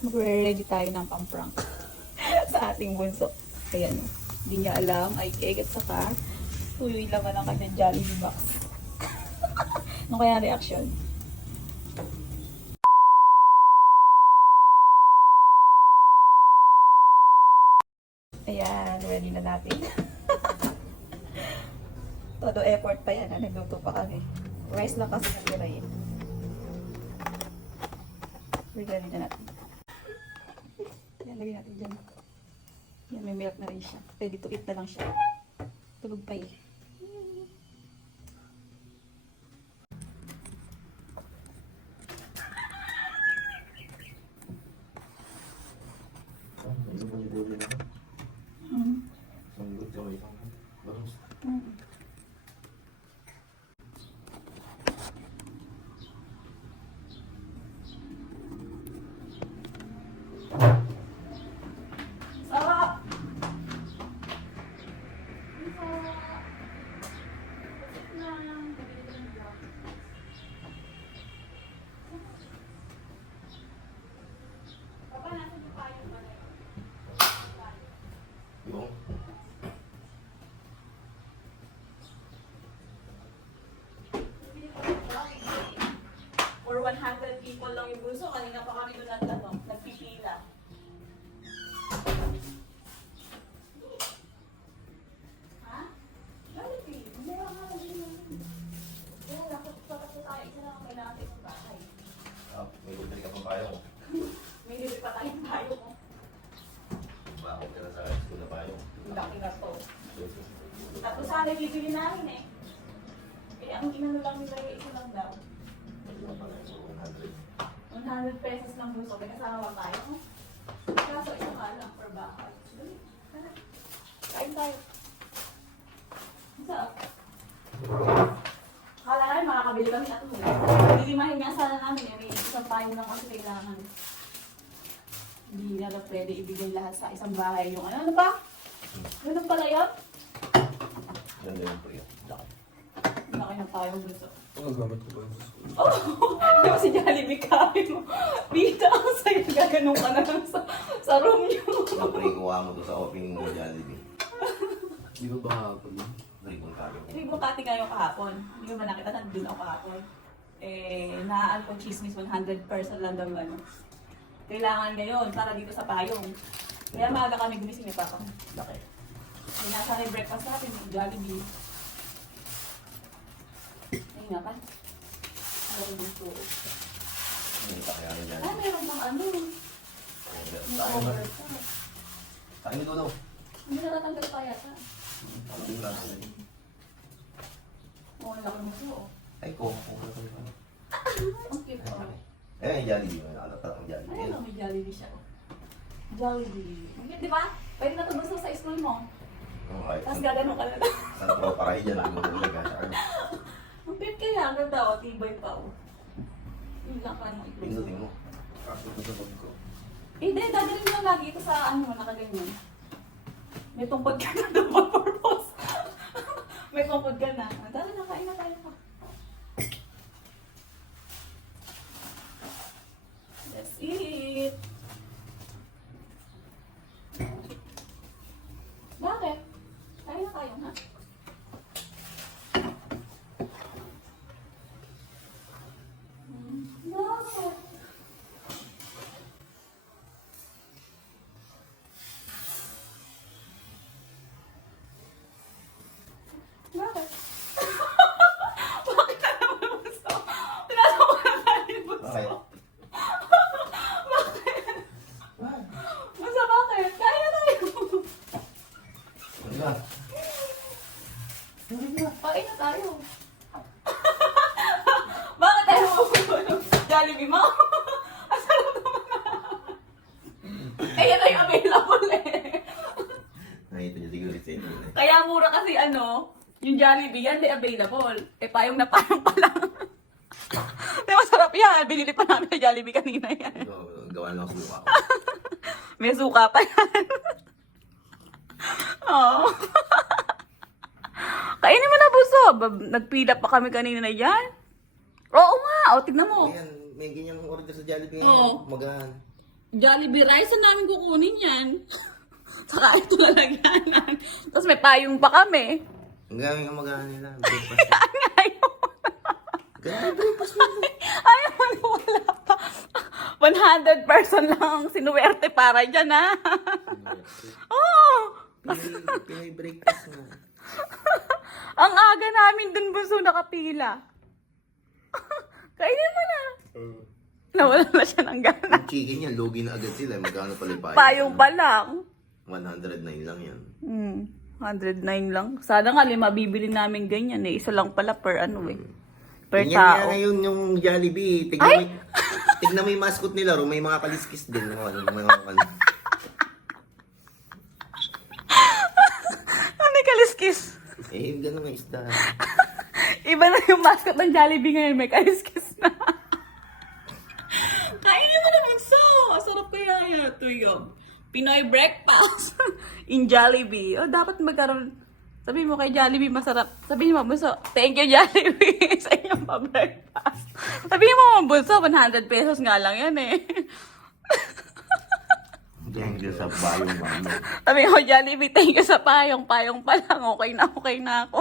Magre-ready tayo ng pamprank sa ating bunso. Ayan, hindi niya alam, ay cake at saka tuloy laman ng kanyang Jollibee box. Ano kaya reaction? Ayan, ready na natin. Todo effort pa yan, nagluto pa kami. Rice lang kasi natira yun. Ready na natin. Yan, lagay natin dyan. Yan, may milk na rin siya. Ready to eat na lang siya. Tulog pa eh. Or 100 people lang yung bunso. Kanina pa kami doon nagpipila. Ha? Jollibee. Hindi ako kaya nakapagpatas na tayo. Isa lang ang kailangan tayo ng bahay. May bumili ka pang payo mo. May libre pa tayong tayo mo. Bakit ka na sa school na payo? Laki na to. Tapos sana bibili namin eh. Eh, ang inano lang nila yung isa lang daw. 100 pesos lang bunso. May kasama pa tayo. Kaso isa ka lang per bakal. Dali, tara. Kain tayo. Saan? Kala namin makakabili kami na ito. Lilimahin nga sana namin eh. May isang payo lang kasi kailangan. Hindi na lang pwede ibigay lahat sa isang bahay yung ano ba? Ganun pala yun? Ganda yung priyo. Laki ng payong bunso. Magagamit ko ba yung sa school? Oh! Diba si Jollibee kain mo? Bita ako sa'yo. Gaganong ka na lang sa room niyo. Siyempre, kuha mo to sa opening mo Jollibee. Di ba ba hapon yun? Dribble tayo. Hindi mo kati kayo kahapon. Hindi mo ba nakita? Nandun ako kahapon. Naan ko chismis 100% lang daw ano. Kailangan ngayon para dito sa payong. Kaya maaga kami gumising ni Papa. Bakit? Nasa may breakfast natin, may Jollibee. Ay nga pa. Meron yung turo. Hindi pa kaya yung Ah, Jollibee. meron bang ano? May over pa. Kain nito daw. Hindi natatanggal pa yata. Hindi mo natin. Oo, ang laki mo po. Ay ko. Ang cute po. Eh, yung Jollibee. May nakalat ang Jollibee. Ayun lang, may Jollibee siya. Jollibee. Di ba? Pwede na tumos sa school mo. Oo, ay. Tapos gagano ka na lang. Saan tropa kayo dyan? Hindi mo talaga sa ano. Ang cute kaya, ang ganda o, tibay pa o. Yun lang ka mo i-close. Pinutin mo. Kaso ko sa bag ko. Hindi, dadalhin mo lang lagi ito sa ano, nakaganyan. May tungkod ka na double purpose. May tungkod ka na. Tara na, kain na tayo pa. Let's eat. Bakit? Kain na tayo, ha? Bakit? Bakit? Bakit na naman gusto? Tinatawa na tayo yung Bakit? gusto. Basta bakit? Kaya tayo. Ano ba? Kain na tayo. Bakit tayo mabubulog? Jollibee mo? Ang sarap naman na. Eh, yan ay available eh. Nakita niyo siguro sa inyo. Kaya mura kasi ano, yung Jollibee yan, di available. Eh, payong na payong pa lang. Di masarap yan. Binili pa namin sa Jollibee kanina yan. Ito, gawa lang suka ko. May suka pa yan. Oo. Kainin mo na, buso. Nagpila pa kami kanina na yan. Oo nga. O, tignan mo. Ayan, may ganyang order sa Jollibee Oo. ngayon. Magahan. Jollibee rice, saan namin kukunin yan? Saka ito lalagyanan. Tapos may payong pa kami. Ang gamit ang magana nila. Breakfast. Ngayon. Ganun breakfast nila. Ayaw mo na wala pa. 100% lang ang sinuwerte para dyan, ha? Oo. Pinay breakfast nga. Ang aga namin dun, Bunso, nakapila. Kainin mo na. Nawala na siya ng gana. Yung chicken niya, logi na agad sila. Magkano pala yung Payong pa lang. 109 lang yan. 109 lang. Sana nga, bibili namin ganyan eh. Isa lang pala per ano eh. Per Ganyan tao. nga ngayon yung Jollibee. Tignan mo yung mascot nila. May mga kaliskis din. Ano yung kaliskis? Ganun nga isda. Iba na yung mascot ng Jollibee ngayon. May kaliskis na. Kainin mo na, Bunso. Sarap kaya ito yung Pinoy breakfast in Jollibee. O, dapat magkaroon. Sabihin mo kay Jollibee, masarap. Sabihin mo, Bunso, thank you, Jollibee, sa inyong pa-breakfast. Sabihin mo, Bunso, 100 pesos nga lang yan eh. Thank you sa bayong mami. Sabihin mo, Jollibee, thank you sa payong. Payong pa lang, okay na ako.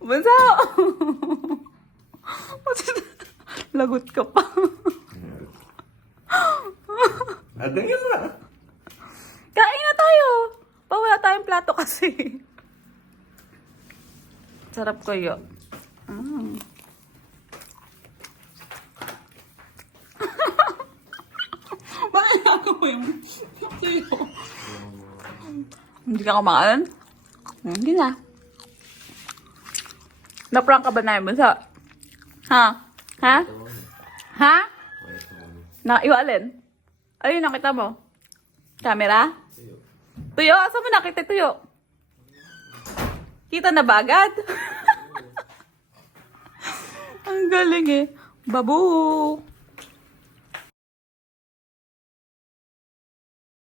Bunso! Lagot ka pa. Ganyan mo na. Kain na tayo. Wala tayong plato kasi. Sarap ko yun. Bakit ako mo yung sa'yo? Hindi ka kumakain? Hindi na. Na-prank ka ba na yun, Bunso? Ha? Ha? Ha? Iwalin? Ayun, nakita mo? Camera? Tuyo? Saan mo nakita tuyo? Kita na ba agad? Ang galing eh. Babu!